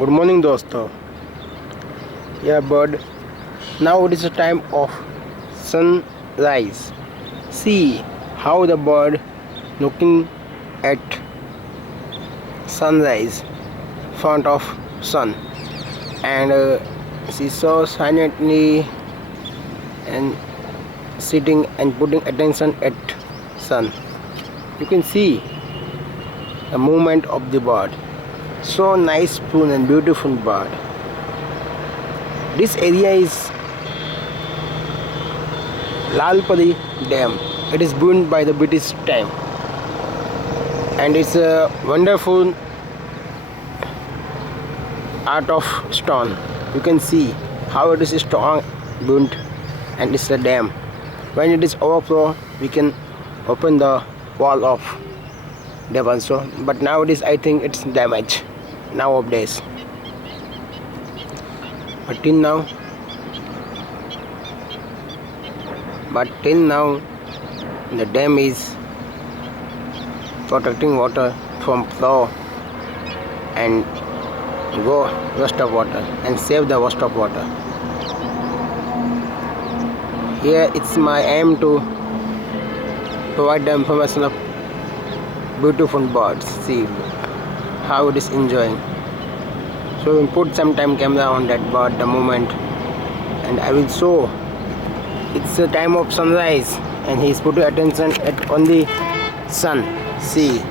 Good morning, dosto. Yeah, bird. Now it is the time of sunrise. See how the bird looking at sunrise, front of sun, and she so silently and sitting and putting attention at sun. You can see the movement of the bird. So nice, spoon and beautiful bird. This area is Lalpari Dam. It is built by the British time, and it's a wonderful art of stone. You can see how it is strong built, and it's a dam. When it is overflow, we can open the wall of dam also. But nowadays, I think it's damaged nowadays. But till now, the dam is protecting water from flow and go waste of water and save the waste of water. Here it's my aim to provide the information of beautiful birds. See how it is enjoying. So we put some time camera on that bird the moment, and I will show it's the time of sunrise, and he is putting attention at on the sun. See,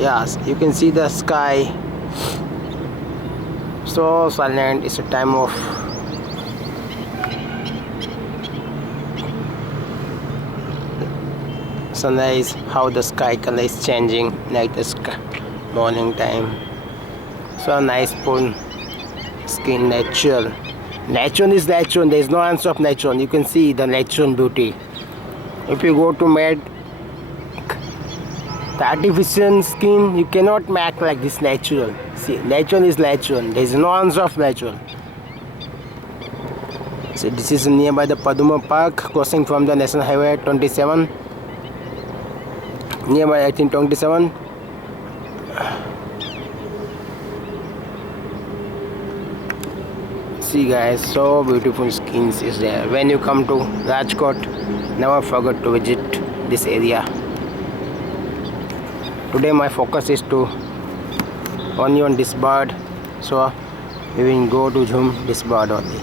yes, you can see the sky so silent. It's a time of sunrise, how the sky color is changing like the sky morning time. So nice full skin, natural is natural. There is no answer of natural. You can see the natural beauty. If you go to make the artificial skin, you cannot make like this natural. See, natural is natural. There is no answer of natural. So this is nearby the Paduma Park, crossing from the National Highway 27. Nearby 1827. See guys, so beautiful skins is there. When you come to Rajkot, never forget to visit this area. Today my focus is to only on this bird, so we will go to zoom this bird only.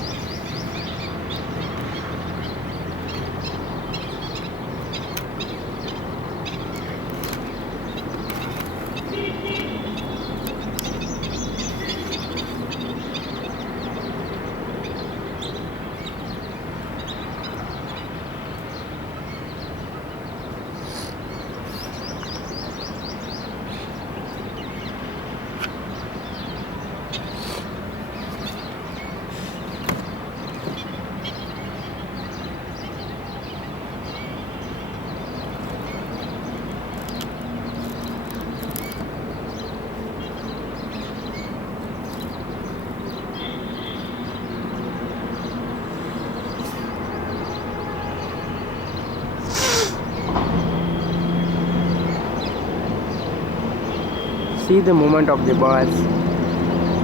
See the movement of the birds.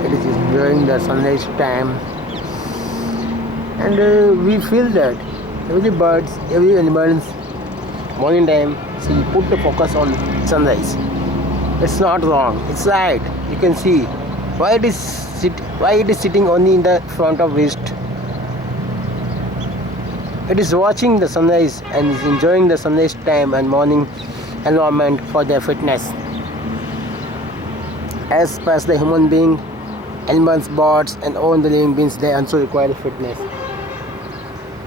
It is during the sunrise time, and we feel that every birds, every animals, morning time. See, put the focus on sunrise. It's not wrong. It's right. You can see why it is sitting only in the front of wrist. It is watching the sunrise and is enjoying the sunrise time and morning environment for their fitness. As per the human being, animals, birds, and all the living beings, they also require fitness.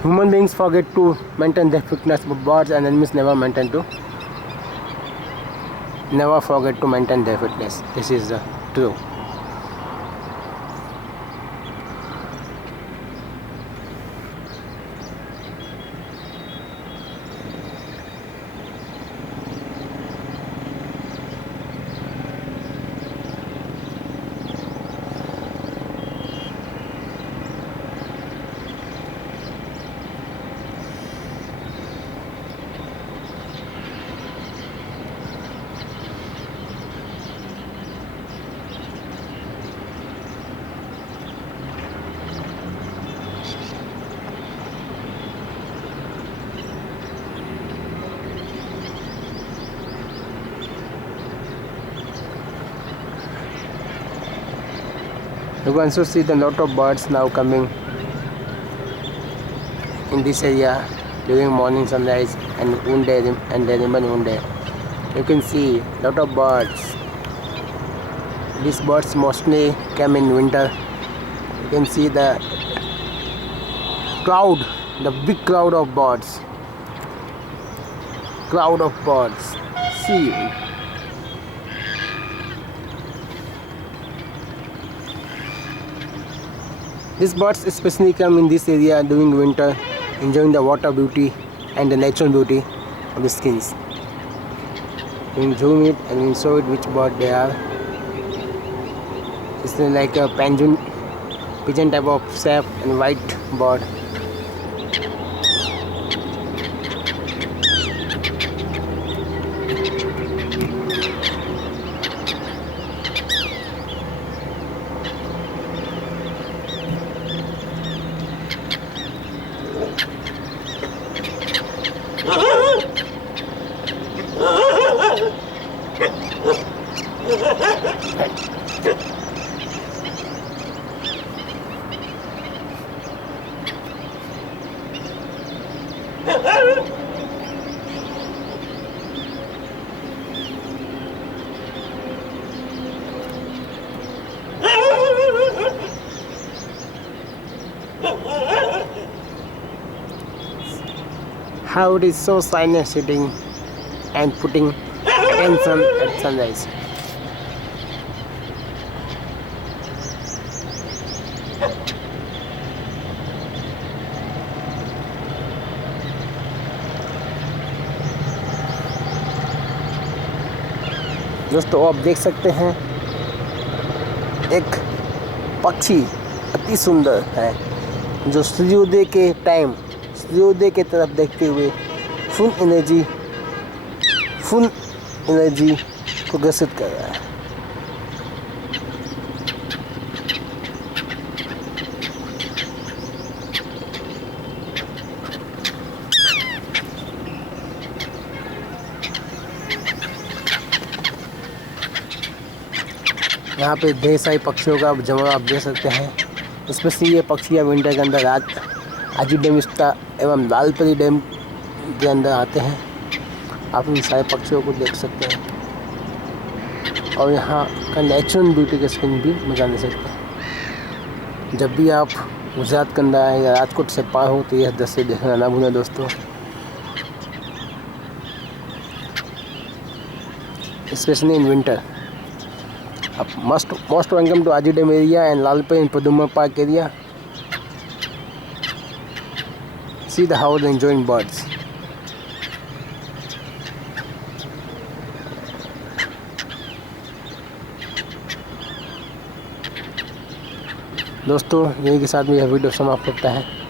Human beings forget to maintain their fitness, but birds and animals never forget to maintain their fitness. This is true. You can also see the lot of birds now coming in this area during morning sunrise and noonday and they remain noonday. You can see lot of birds. These birds mostly come in winter. You can see the crowd, the big crowd of birds. Crowd of birds. See. These birds especially come in this area during winter, enjoying the water beauty and the natural beauty of the skins. We will zoom it and we will show it which bird they are. It's like a pigeon type of shape and white bird. How it is so silent sitting and putting attention at sunrise. दोस्तों आप देख सकते हैं एक पक्षी अति सुंदर है जो सूर्योदय के टाइम सूर्योदय के तरफ देखते हुए फुल एनर्जी को ग्रसित कर रहा है। यहाँ पे ढेर सारे पक्षियों का जमा आप देख सकते हैं। स्पेशली ये पक्षियाँ विंटर के अंदर आजी डैम एवं लालपरी डैम के अंदर आते हैं। आप इन सारे पक्षियों को देख सकते हैं और यहाँ का नेचुरल ब्यूटी के स्किन भी मजा ले सकते हैं। जब भी आप गुजरात के अंदर आए या राजकोट से पार हो तो यह दृश्य देखना ना भूलें दोस्तों। Specially in winter most welcome to Aji Dam area and Lalpari and Paduma Park area. See how they're enjoying birds. दोस्तों यही के साथ में यह वीडियो समाप्त होता है।